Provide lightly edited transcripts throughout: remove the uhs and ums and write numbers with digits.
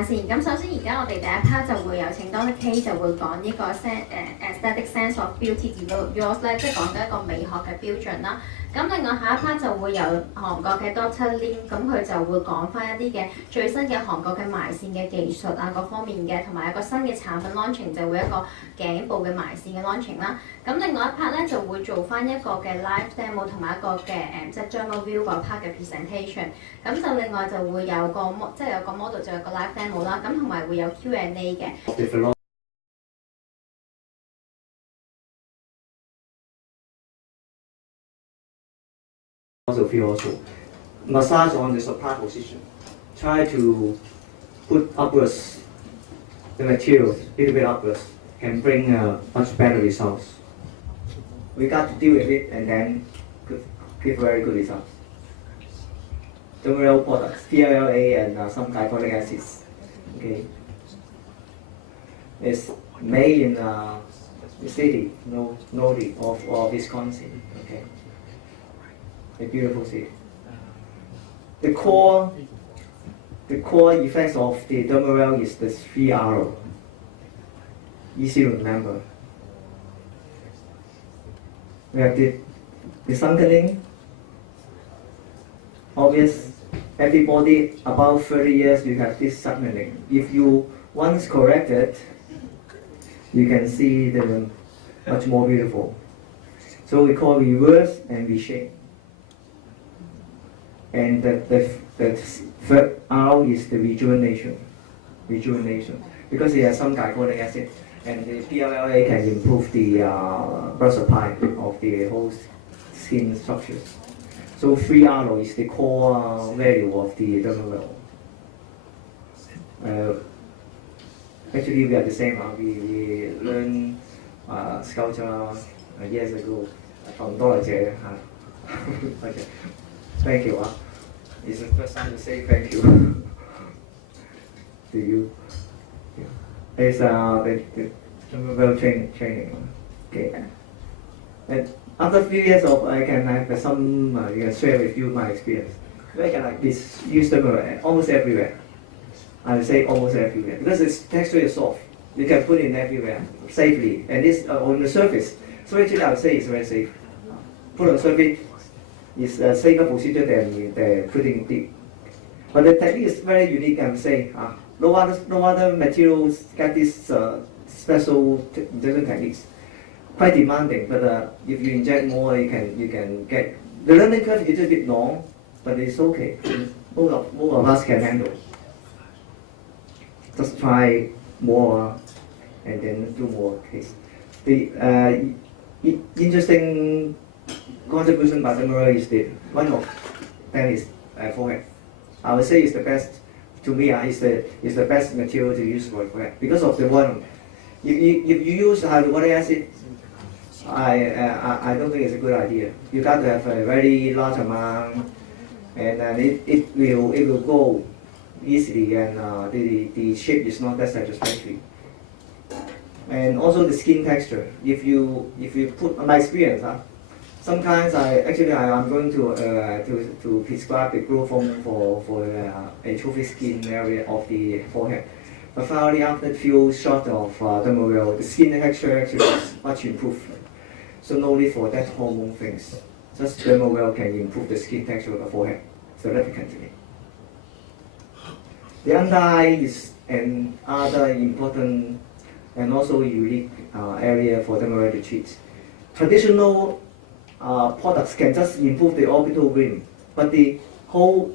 翻先。咁首先而家我哋第一 part 就會有請 Dr. K 就會講呢個 aesthetic sense of beauty develop yours 咧，即係講緊一個美學嘅標準啦。咁另外下一 part 就會有韓國嘅 Dr. Lim， 咁佢就會講翻一啲嘅最新嘅韓國嘅埋線嘅技術啊各方面嘅，同埋一個新嘅產品 launching 就會一個頸部嘅埋線嘅 launching 啦。咁另外一 part 咧就會做翻一個嘅 live demo 同埋一個嘅即係 journal view 嗰 part 嘅 presentation。咁就另外就會有個即係有個 model 就有個 live demo 啦，咁同埋會有 Q&A 嘅。Also, massage on the support position. Try to put upwards the material a little bit upwards can bring much better results. We got to deal with it and then give very good results. Dermal products, PLA and some glycolic acids. Okay, it's made in the city, Nordic of Wisconsin. Okay. A beautiful city. The core effects of the Dermal is the 3R. Easy to remember. We have the sunkening. Obvious. Everybody about 30 years you have this sunkening. If you once correct it, you can see the much more beautiful. So we call reverse and reshape. And the third R is the rejuvenation, because it has some glycolic acid, and the PLA can improve the blood supply of the whole skin structures. So 3R is the core value of the Dermal. Actually, we are the same. We learned sculpture years ago from Dorje. Okay. Thank you. It's the first time to say thank you to you. It's the Dermal training. Okay. And after a few years of, I can have some share with you my experience. I can use Dermal almost everywhere. I would say almost everywhere because its texture is soft. You can put it everywhere safely, and this on the surface. So actually, I would say it's very safe. Put on the surface is a safer procedure than putting deep. But the technique is very unique, I would say. No other materials get this special injection techniques. Quite demanding, but if you inject more, you can get the learning curve is a bit long, but it's okay. Most of us can handle. Just try more and then do more case. The interesting contribution by Dermal is the one of them is forehead. I would say it's the best. To me, is the best material to use for forehead because of the volume. If you use hyaluronic acid, I don't think it's a good idea. You got to have a very large amount, and it will go easily, and the shape is not that satisfactory. And also the skin texture. If you put my experience, sometimes I'm going to prescribe the growth hormone for atrophic skin area of the forehead. But finally, after a few shots of Dermal, the skin texture actually is much improved. So no need for that hormone things. Just Dermal can improve the skin texture of the forehead significantly. The under eye is another important and also unique area for Dermal to treat. Traditional products can just improve the orbital rim, but the whole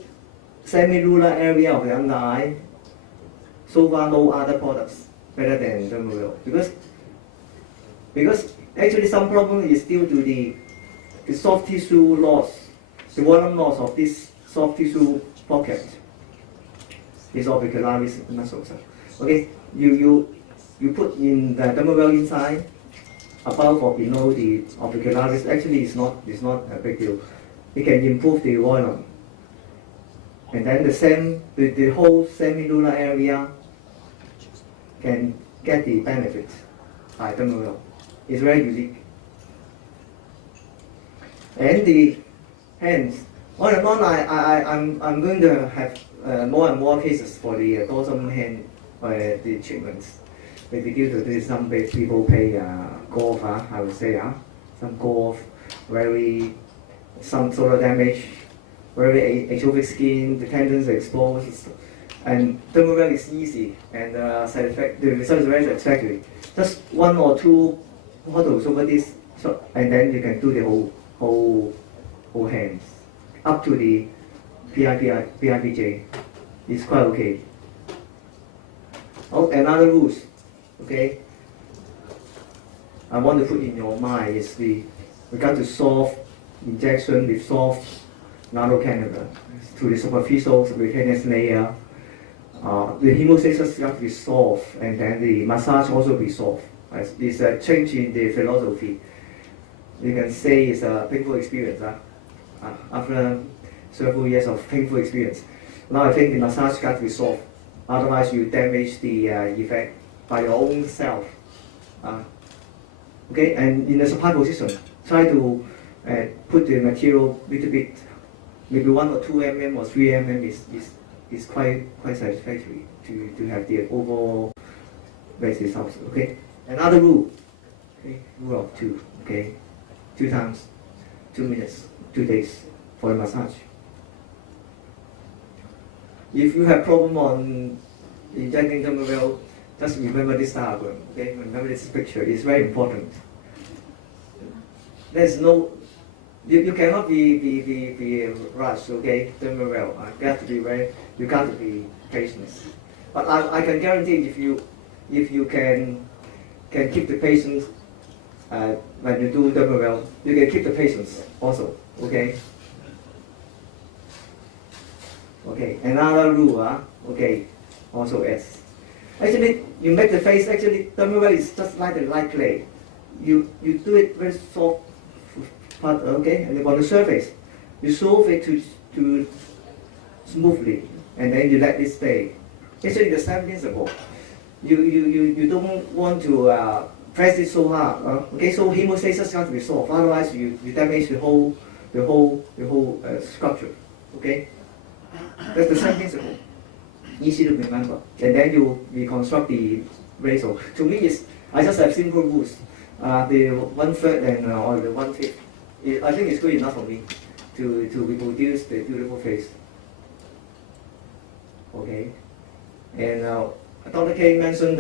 semilunar area of the under eye, so far no other products better than Dermal, because actually some problem is due to the soft tissue loss, the volume loss of this soft tissue pocket. This orbicularis muscles. Okay, you put in the Dermal inside, above or below the orbicularis. Actually, it's not a big deal. It can improve the volume, and then the whole semilunar area can get the benefit by Dermal. It's very unique. And the hands, On and on, I'm going to have more and more cases for the dorsum hand the treatments. Maybe due to this, some people play golf, I would say, some golf, some solar damage, very atrophic skin, the tendons are exposed, and Dermawell is easy and the result is very satisfactory. Just 1 or 2 models over this, and then you can do the whole hands up to the PIPJ. It's quite okay. Oh, another rules, okay, I want to put in your mind is we got to soft injection with soft nano cannula to the superficial subcutaneous layer. The hemostasis got to be soft, and then the massage also be soft. It's a change in the philosophy. You can say it's a painful experience. After several years of painful experience, now I think the massage got to be soft. Otherwise, you damage the effect by your own self. Okay, and in the supine position, try to put the material a little bit, maybe 1 or 2 mm or 3 mm is quite satisfactory to have the overall best results. Okay, another rule. Okay, rule of 2. Okay, 2 times, 2 minutes, 2 days for a massage. If you have problem on injecting Dermawell, just remember this diagram. Okay, remember this picture. It's very important. There's no, you cannot be rushed. Okay, Dermawell. You got to be patient. But I can guarantee if you can keep the patience when you do Dermawell, you can keep the patience also. Okay. Okay, another rule, okay, also S. Actually, you make the face, actually, Dermawell is just like the light clay. You do it very soft, but okay, and on the surface, you solve it to smoothly, and then you let it stay. Actually, the same principle. You don't want to press it so hard. Okay, so hemostasis has to be soft. Otherwise, you damage the whole structure. Okay. That's the same principle. Easy to remember. And then you reconstruct the ratio. To me, I just have simple rules. The 1/3 and or the 1/5. I think it's good enough for me to reproduce the beautiful face. Okay. And Dr. K mentioned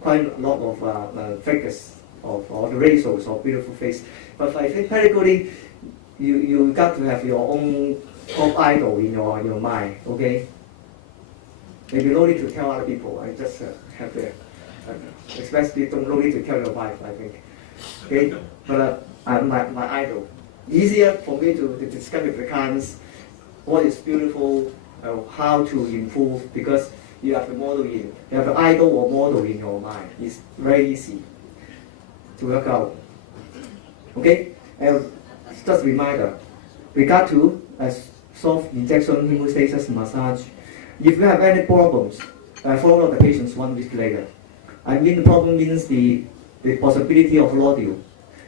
quite a lot of figures of all the ratios of beautiful face. But I think practically, you got to have your own top idol in your mind, okay? Maybe no need to tell other people. I just have to, especially no need to tell your wife, I think. Okay? But my idol. Easier for me to discuss with the clients what is beautiful, how to improve, because you have the model you have the idol or model in your mind. It's very easy to work out. Okay? And just a reminder, we got to soft injection, hemostasis, massage. If you have any problems, follow the patients 1 week later. I mean, the problem means the possibility of nodule.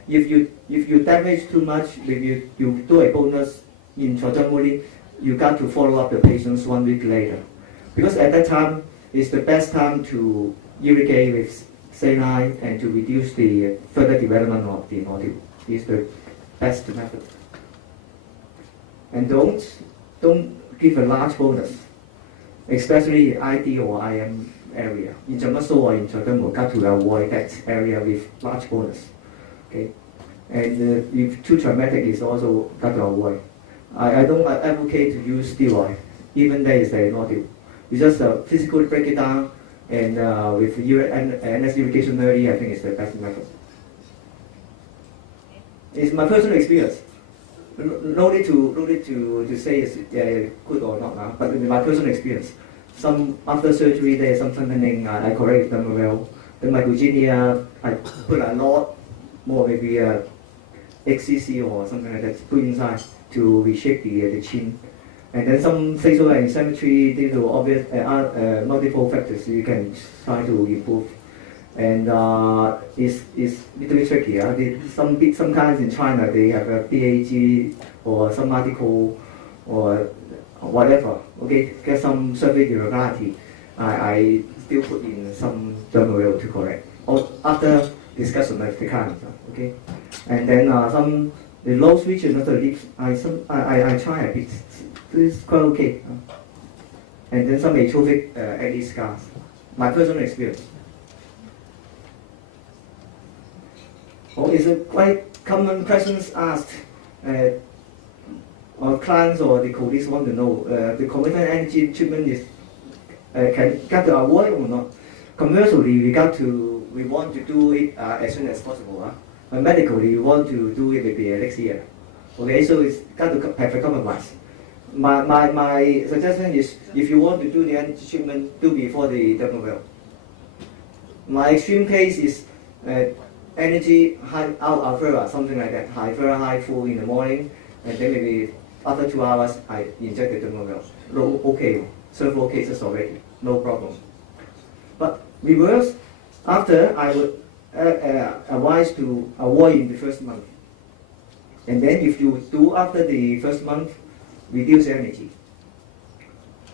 If you damage too much, if you do a bonus intradermally, you got to follow up the patients 1 week later, because at that time is the best time to irrigate with saline and to reduce the further development of the nodule. Is the best method. And don't give a large bonus, especially ID or IM area. Intramuscle or intradermal, got to avoid that area with large bonus. Okay, and if too traumatic is also got to avoid. I don't advocate to use steroid, even there is a nodule. You just physically break it down, and with NS irrigation early, I think it's the best method. It's my personal experience. No need to say it's good or not, but in my personal experience, some after surgery there's some thickening. I correct Dermawell. Then my Virginia, I put a lot more, maybe XCC or something like that, put inside to reshape the chin. And then some facial asymmetry due to obvious multiple factors you can try to improve. and it's a little bit tricky. Some kinds in China they have a BAG or some article or whatever. Okay, get some survey irregularity. I still put in some dermal to correct. Or after discussion with the client. Okay, and then some the low region of the lips. I try a bit. It's quite okay. And then some atrophic acne scars. My personal experience. Or is a quite common questions asked. Or clients or the colleagues want to know the conventional energy treatment is can got to avoid or not. Commercially, we want to do it as soon as possible. Medically, we want to do it maybe next year. Okay, so it's got to have a compromise. My suggestion is if you want to do the energy treatment, do before the dermal well. My extreme case is energy high out alpha, something like that, high fever, high full in the morning, and then maybe after 2 hours I inject the dermal well. No, okay, several cases already, no problem. But reverse, after I would advise to avoid in the first month. And then if you do after the first month, reduce energy.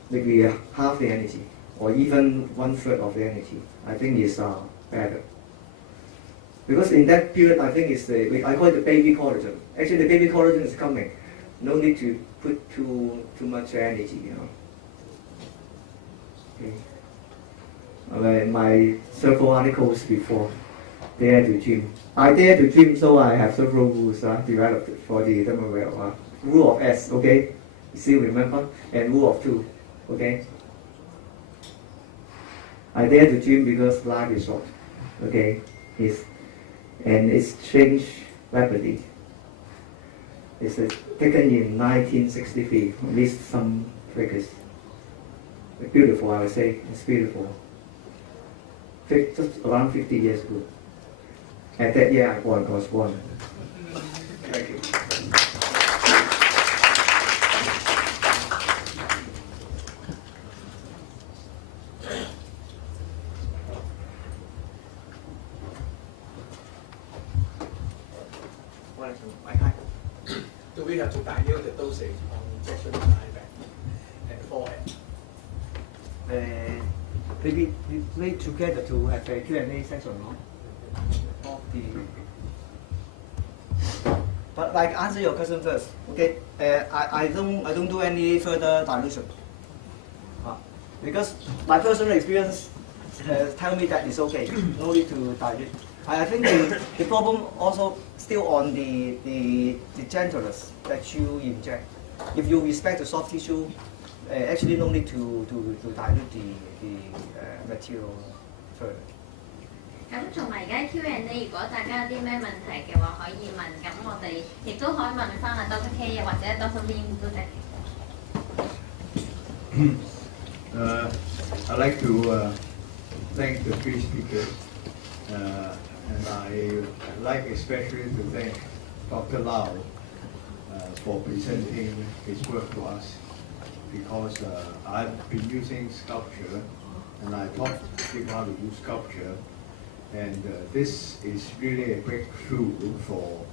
Maybe half the energy, or even 1/3 of the energy. I think is better. Because in that period, I think it's I call it the baby collagen. Actually, the baby collagen is coming. No need to put too much energy, you know. Okay. My several articles before, dare to gym. I dare to gym, so I have several rules developed for the dermal well. Rule of S, okay? Still remember? And rule of 2, okay? I dare to gym because life is short, okay? It's changed rapidly. It's taken in 1963, at least some figures. Beautiful, I would say. It's beautiful. Just around 50 years ago. At that year, I was born. Thank you. Do we have to dilute the dosage on injection in eye back and forehead? Maybe we play together to have a Q&A session, no? But like answer your question first, okay? I don't do any further dilution, because my personal experience tell me that it's okay, no need to dilute. I think the problem also still on the gentleness that you inject. If you respect the soft tissue, actually no need to dilute the material further. 咁同埋而家 Q&A， 如果大家有啲咩問題嘅話，可以問。咁我哋亦都可以問翻阿 Dr. K 或者 Dr. Lim 都得。I'd like to thank the three speakers, and I like especially to thank Dr. Lau for presenting his work to us, because I've been using sculpture, and I taught people how to use sculpture. And this is really a breakthrough for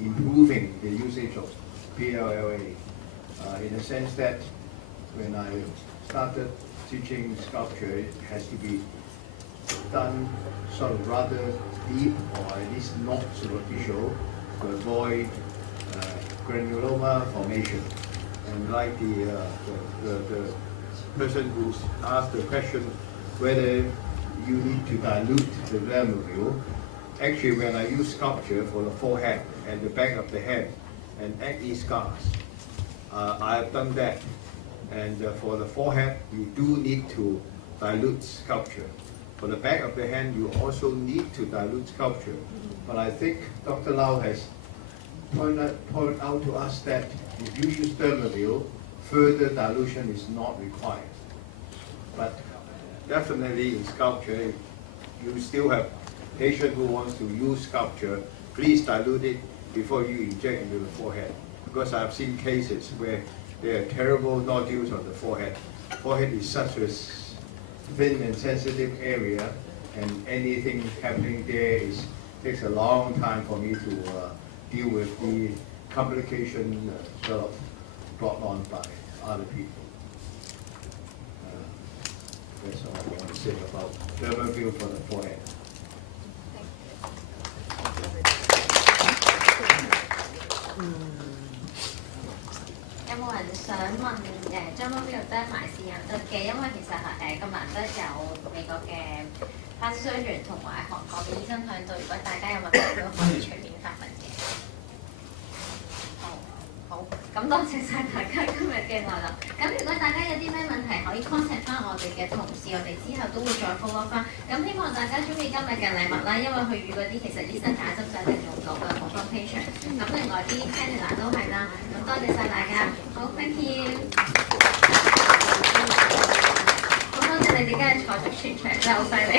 improving the usage of PLLA, in the sense that when I started teaching sculpture, it has to be done sort of rather deep, or at least not superficial, to avoid granuloma formation. And like the person who asked the question whether you need to dilute the dermal. Actually, when I use sculpture for the forehead and the back of the head and acne scars, I have done that. And for the forehead, you do need to dilute sculpture. For the back of the hand, you also need to dilute sculpture. But I think Dr. Lau has pointed out to us that if you use dermal, further dilution is not required. But definitely in sculpture, you still have patient who wants to use sculpture, please dilute it before you inject into the forehead. Because I've seen cases where there are terrible nodules on the forehead. Forehead is such a thin and sensitive area, and anything happening there takes a long time for me to deal with the complication sort of brought on by other people. That's all I want to say about Dermavill for the forehead. 有冇人想問將嗰邊度得埋試人得嘅？因為其實係咁難得有美國嘅發燒員同埋韓國嘅醫生喺度，如果大家有問題都可以隨便發問嘅。好，咁多謝晒大家今日嘅來臨。咁如果大家有啲咩問題，可以 contact 翻我哋嘅同事，我哋之後都會再 follow 翻。咁希望大家中意今日嘅禮物啦，因為佢預嗰啲其實醫生打針就一定用到嘅 confirmation。咁另外啲 candidate 都係啦。咁多謝晒大家，好 thank you。咁多謝你哋今日坐足全場，真係好犀利。